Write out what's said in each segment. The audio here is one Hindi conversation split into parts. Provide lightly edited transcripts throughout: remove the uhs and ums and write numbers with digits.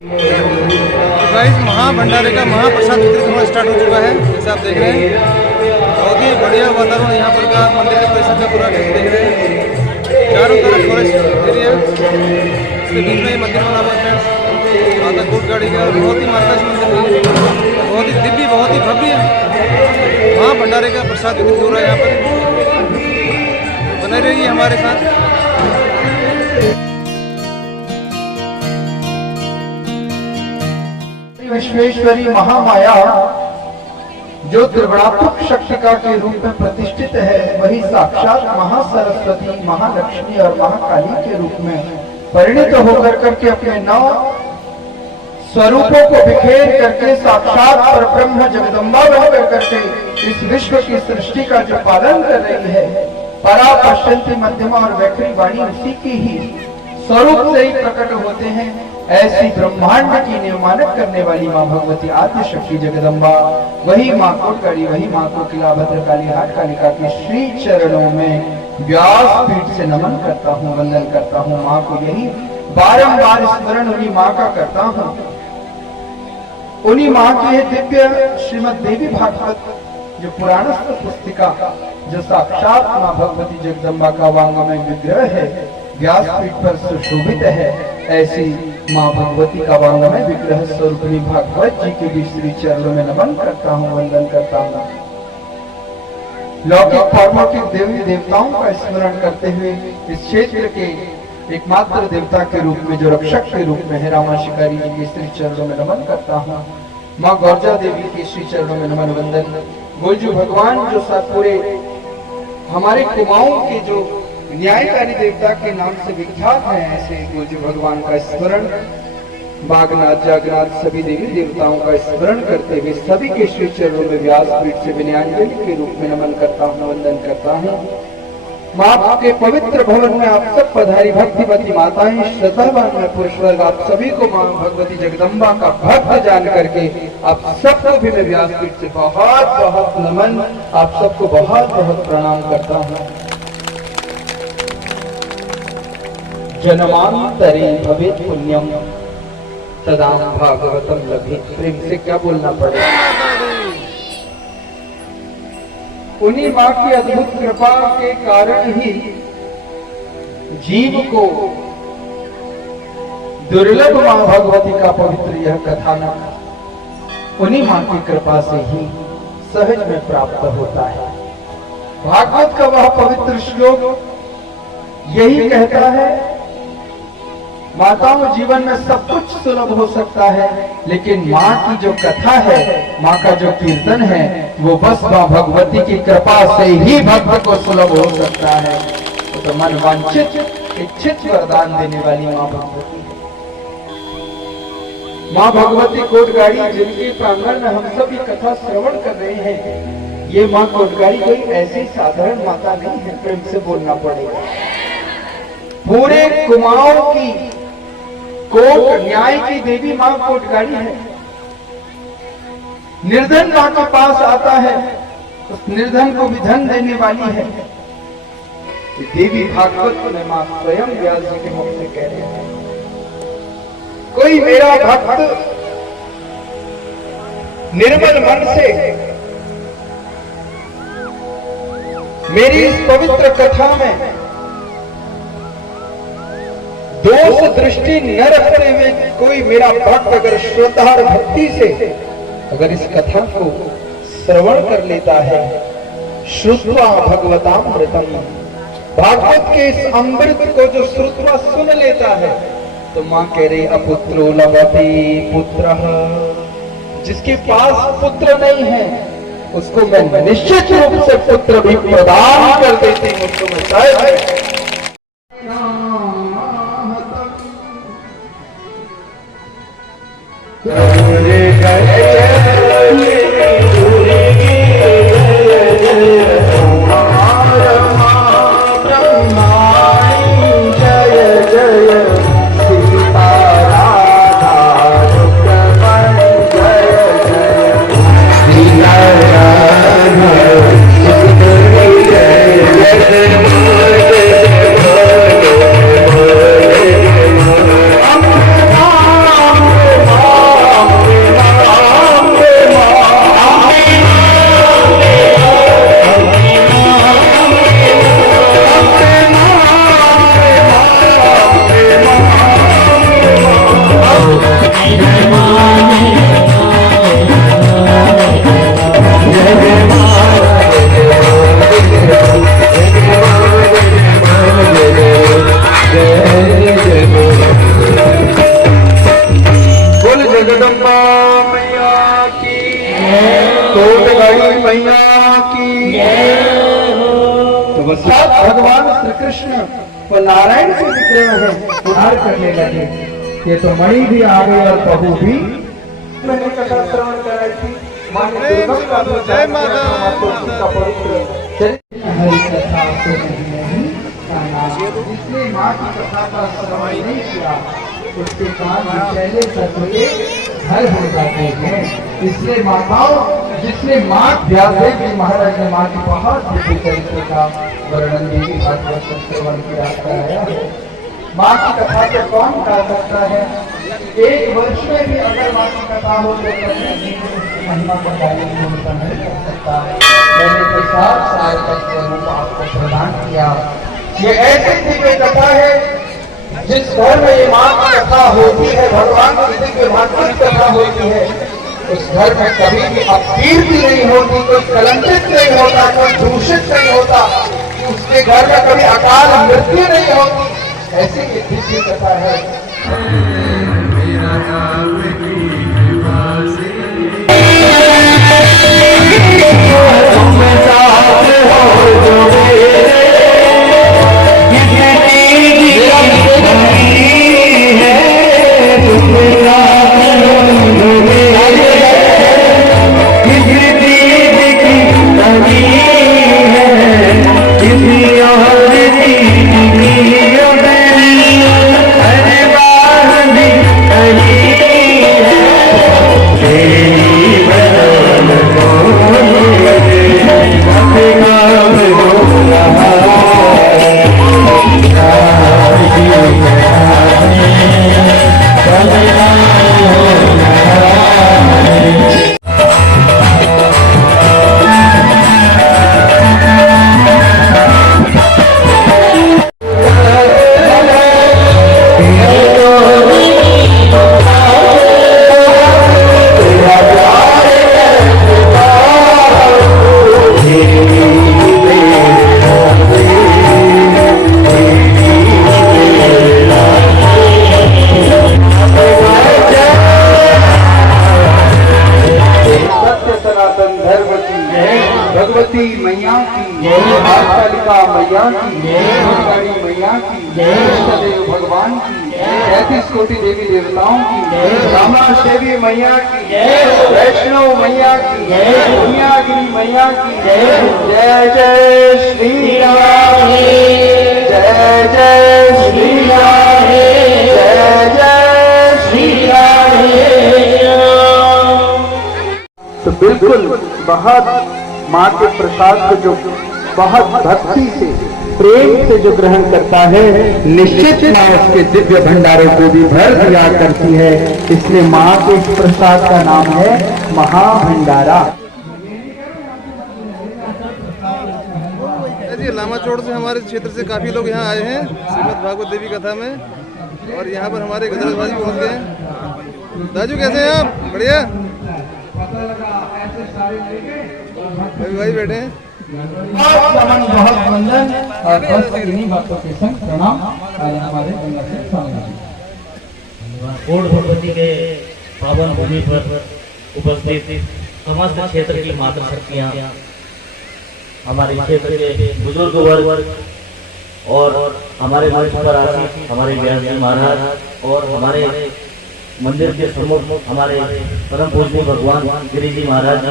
तो गाइस महाभंडारे का महाप्रसाद वितरित होना स्टार्ट हो चुका है। जैसे आप देख रहे हैं बहुत ही बढ़िया वातावरण यहाँ पर का मंदिर के परिसर का पूरा देख रहे हैं। चारों तरफ फॉरेस्ट एरिया, इसके बीच में ये मंदिर बना हुआ है माता कोट गाड़ी का। बहुत ही माता मंदिर है, बहुत ही दिव्य, बहुत ही भव्य महाभंडारे का प्रसाद वितरित हो रहा है यहाँ पर। बने रहिए हमारे साथ। विश्वेश्वरी महामाया जो त्रिगुणात्मक शक्तिका के रूप में प्रतिष्ठित है, वही साक्षात महासरस्वती, महालक्ष्मी और महाकाली के रूप में परिणित होकर करके अपने 9 स्वरूपों को बिखेर करके साक्षात परब्रह्म जगदम्बा बनकर करके इस विश्व की सृष्टि का जो पालन कर रही है। परा पश्यन्ति मध्यमा और वैखरी वाणी उसी की ही स्वरूप से ही प्रकट होते हैं। ऐसी ब्रह्मांड की निर्माणक करने वाली माँ भगवती आद्य शक्ति जगदम्बा, वही माँ कोटगढ़ी, वही माँ कोकिला भद्रकाली हाट कालिका के श्री चरणों में व्यास पीठ से नमन करता हूँ, वंदन करता हूँ। माँ को यही बारंबार स्मरण उन्हीं माँ का करता हूँ। उन्हीं माँ की है दिव्य श्रीमद देवी भागवत जो पुराणस्थ पुस्तिका, जो साक्षात माँ भगवती जगदम्बा का वांगमय विग्रह है, व्यासपीठ पर सुशोभित है। ऐसी माँ भगवती का वांगमय विग्रह स्वरूपिणी भागवत जी के भी श्री चरणों में नमन करता हूँ, वंदन करता हूँ। लौकिक पारलौकिक देवी देवताओं का स्मरण करते हुए इस क्षेत्र के एकमात्र देवता के रूप में, जो रक्षक के रूप में है, रामा शिकारी जी के श्री चरणों में नमन करता हूँ। माँ गौरजा देवी के श्री चरणों में नमन वंदन। गोलजू भगवान जो पूरे हमारे कुमाऊं के जो न्यायकारी देवता के नाम से विख्यात है, ऐसे गोलजू भगवान का स्मरण, बागनाथ जागनाथ सभी देवी देवताओं का स्मरण करते हुए सभी के श्री चरणों में व्यासपीठ से विनयाञ्जलि के रूप में नमन करता हूँ, वंदन करता हूँ। माँ के पवित्र भवन में आप सब पधारी भक्तिवती माताएं, श्रद्धावान पुरुष वर्ग, आप सभी को माँ भगवती जगदम्बा का भक्त जान करके आप सबको भी मैं व्यासपीठ से बहुत बहुत नमन, आप सबको बहुत बहुत प्रणाम करता हूँ। जन्मांतरे भवेत् पुण्यम तदा भागवतम लभेत्। प्रेम से क्या बोलना पड़ेगा? उन्हीं माँ की अद्भुत कृपा के कारण ही जीव को दुर्लभ माँ भगवती का पवित्र यह कथानक उन्हीं माँ की कृपा से ही सहज में प्राप्त होता है। भागवत का वह पवित्र श्लोक यही कहता है, माताओं जीवन में सब कुछ सुलभ हो सकता है, लेकिन माँ की जो कथा है, माँ का जो कीर्तन है, वो बस माँ भगवती की कृपा से ही भक्त को सुलभ हो सकता है। तो मन वांछित इच्छित वरदान देने वाली माँ भगवती है। माँ भगवती कोटगाड़ी जिनके प्रांगण में हम सभी कथा श्रवण कर रहे हैं, ये माँ कोटगाड़ी कोई ऐसी साधारण माता नहीं है। प्रेम से बोलना पड़ेगा। पूरे कुमाऊं की कोट न्याय की देवी माँ कोटगाड़ी है। निर्धन माँ के पास आता है, उस निर्धन को भी धन देने वाली है। देवी भागवत में माँ स्वयं व्यास जी के मुख से कह रहे हैं, कोई मेरा भक्त निर्मल मन से मेरी इस पवित्र कथा में दोष दृष्टि न रखते हुए कोई मेरा भक्त अगर श्रद्धा और भक्ति से अगर इस कथा को श्रवण कर लेता है, श्रुत्वा भगवतामृतम, भागवत के इस अमृत को जो श्रुत्वा सुन लेता है, तो माँ कह रही अपुत्रो लभते पुत्रः, जिसके पास पुत्र नहीं है उसको मैं निश्चित रूप से पुत्र भी प्रदान कर देती हूँ। उसको मैं शायद मैया की तो बस भगवान श्री कृष्ण को नारायण से विग्रह है उद्धार करने लगे। ये तो मणि भी आ गई और बहू भी। मैंने कथा श्रवण कराई थी मां ने दुर्गम का जय माता का पवित्र हरि कथा को नहीं जिसने मां की कथा का श्रवण नहीं किया उसके कान पहले सत्व के घर हो जाते हैं। इसलिए माताओं जिसने मां व्यास जी महाराज ने मां की बहुत दिव्य चरित्र का वर्णन देवी भागवत श्रवण किया कराया है। मां की कथा को कौन गा सकता है? एक वर्ष में भी अगर मां की कथा हो तो उसकी महिमा को गाने की भूमिका नहीं कर सकता। मैंने तो 7 साल तक स्वरूप आपको प्रदान किया। ये ऐसी दिव्य कथा है जिस घर में ये मां की कथा होती है, भगवान की दिव्य भागवत की कथा होती है, उस घर में कभी भी अपकीर्ति नहीं होती, कोई कलंकित नहीं होता, कोई दूषित नहीं होता, उसके घर में कभी अकाल मृत्यु नहीं होती। ऐसी दिव्य कथा है। भगवती मैया की, कालिका मैया की, मैया की, देव भगवान की, 33 कोटि देवी देवताओं की, रामा देवी मैया की, वैष्णव मैया की, दुनियागिरी मैया की, जय जय श्री राम, जय जय श्री राम, जय जय श्री राम। तो बिल्कुल बहुत माँ के प्रसाद को जो बहुत भक्ति से प्रेम से जो ग्रहण करता है निश्चित माँ उसके दिव्य भंडारों को भी भर दिया करती है। इसलिए माँ के इस प्रसाद का नाम है महाभंडारा। जी लामा चौड़ से हमारे क्षेत्र से काफी लोग यहाँ आए हैं श्रीमद् भागवत देवी कथा में, और यहाँ पर हमारे गजराज भाई पहुँच गए हैं। दाजू कैसे हैं आप? बढ़िया भाई बैठे हैं। बहुत वंदन और बस इन्हीं बातों के संग प्रणाम। हमारे कोट भगवती के पावन भूमि पर उपस्थित समस्त क्षेत्र की मातृशक्तियाँ, हमारे क्षेत्र के बुजुर्ग वर्ग और हमारे मंच पर आसीन हमारे व्यास जी महाराज और हमारे मंदिर के सम्मुख हमारे परम पूज्य भगवान गिरी जी महाराज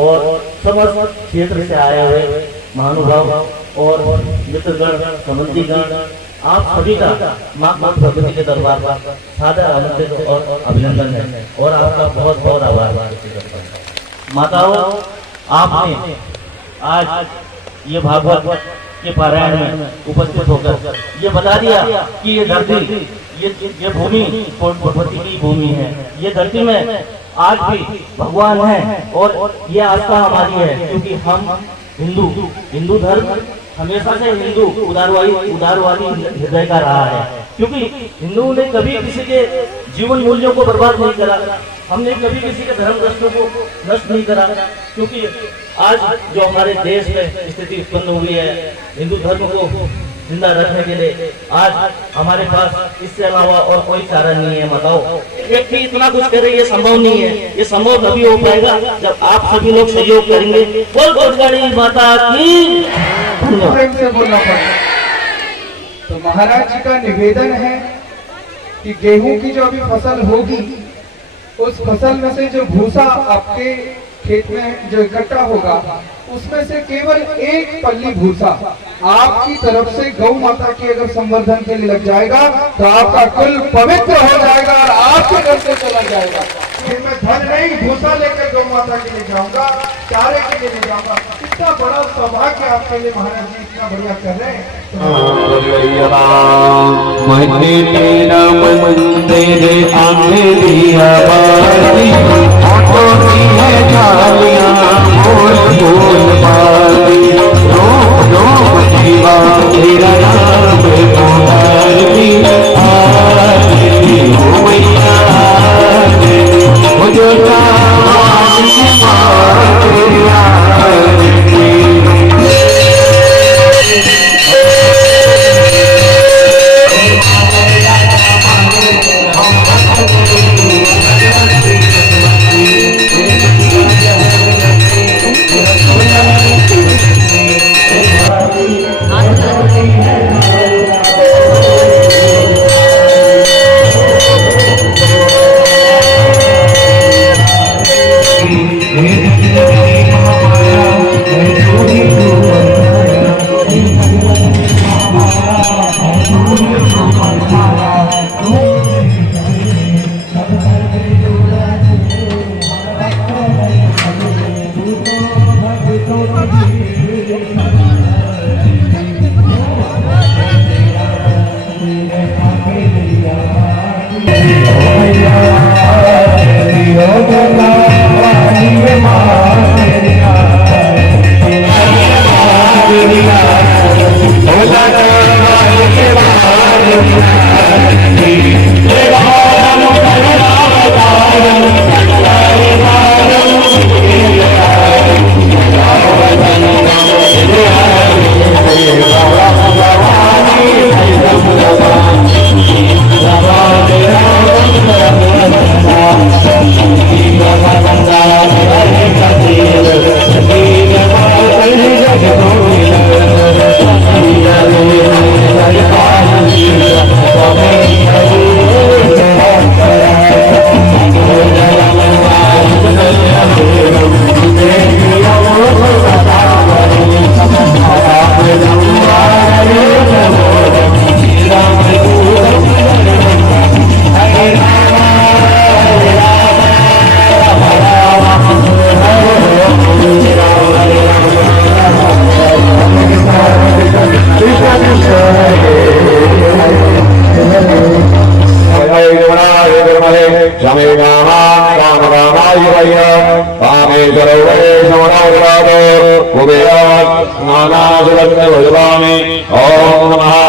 और समस्त क्षेत्र से आए हुए महानुभाव और मित्रगण संबंधीगण, आप सभी का माँ भगवती के दरबार का सादर आमंत्रित और अभिनंदन है और आपका बहुत बहुत आभार व्यक्त करता हूँ। माताओं, आपने आज ये भागवत के पारायण में उपस्थित होकर ये बता दिया कि ये धरती, ये भूमि कोट भगवती की भूमि है। ये धरती में आज भी भगवान है और ये आस्था हमारी है, क्योंकि हम हिंदू धर्म हमेशा से हिंदू उदारवादी हृदय का रहा है, क्योंकि हिंदुओं ने कभी किसी के जीवन मूल्यों को बर्बाद नहीं करा, हमने कभी किसी के धर्म दर्शनों को नष्ट नहीं करा। क्योंकि आज जो हमारे देश में स्थिति उत्पन्न हुई है, हिंदू धर्म को जिंदा रखने के लिए आज हमारे पास इससे अलावा और कोई चारा नहीं है। बताओ, व्यक्ति इतना कुछ करे, ये संभव नहीं है। ये संभव तभी हो पाएगा जब आप सभी लोग सहयोग करेंगे। बोल कोटवाड़ी माता की प्रेम से बोलना पड़ेगा। तो महाराज जी का निवेदन है कि गेहूं की जो अभी फसल होगी, उस फसल में से जो भूसा आपके खेत में जो इकट्ठा होगा, उसमें से केवल एक पल्ली भूसा आपकी तरफ से गौ माता के अगर संवर्धन के लिए लग जाएगा तो आपका कुल पवित्र हो जाएगा और आपके घर से चला जाएगा। फिर मैं धन नहीं, भूसा लेकर गौ माता के लिए जाऊंगा, चारे के लिए ले जाऊंगा। इतना बड़ा सौभाग्य आपके लिए महाराज जी इतना बढ़िया कर रहे हैं। ओम नमः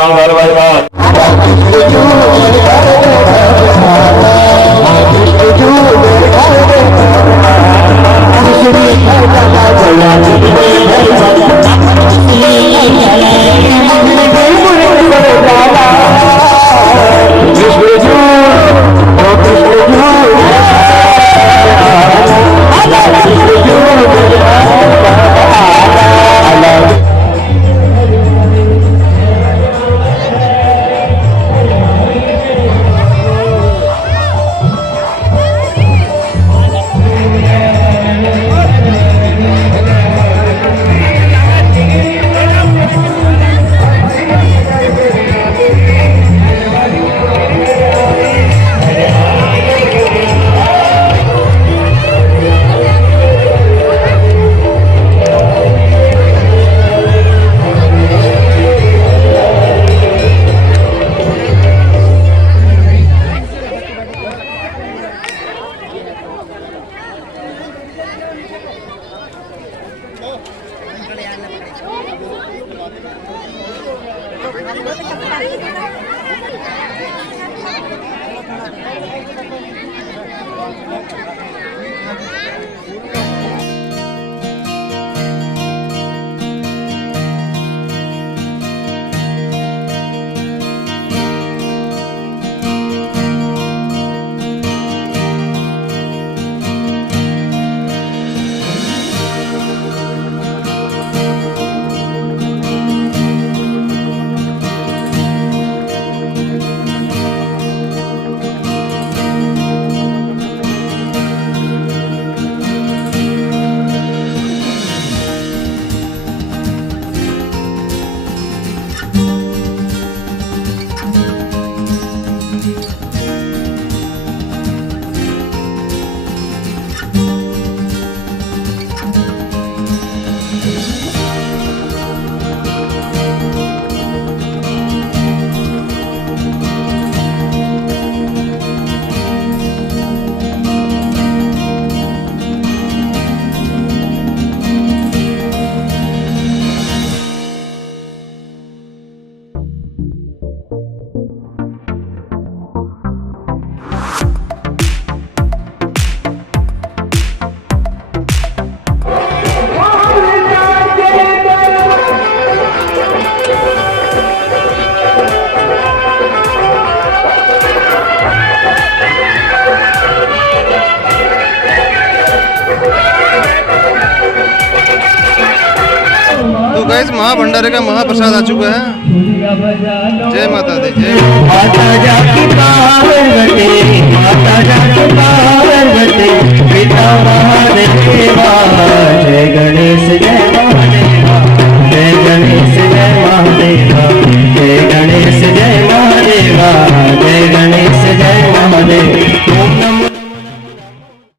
गाइस महाभंडारे का महाप्रसाद आ चुका है। जय माता दी, जय माता जाकी पार्वती, माता जाकी पार्वती, पिता महादेवा, जय गणेश।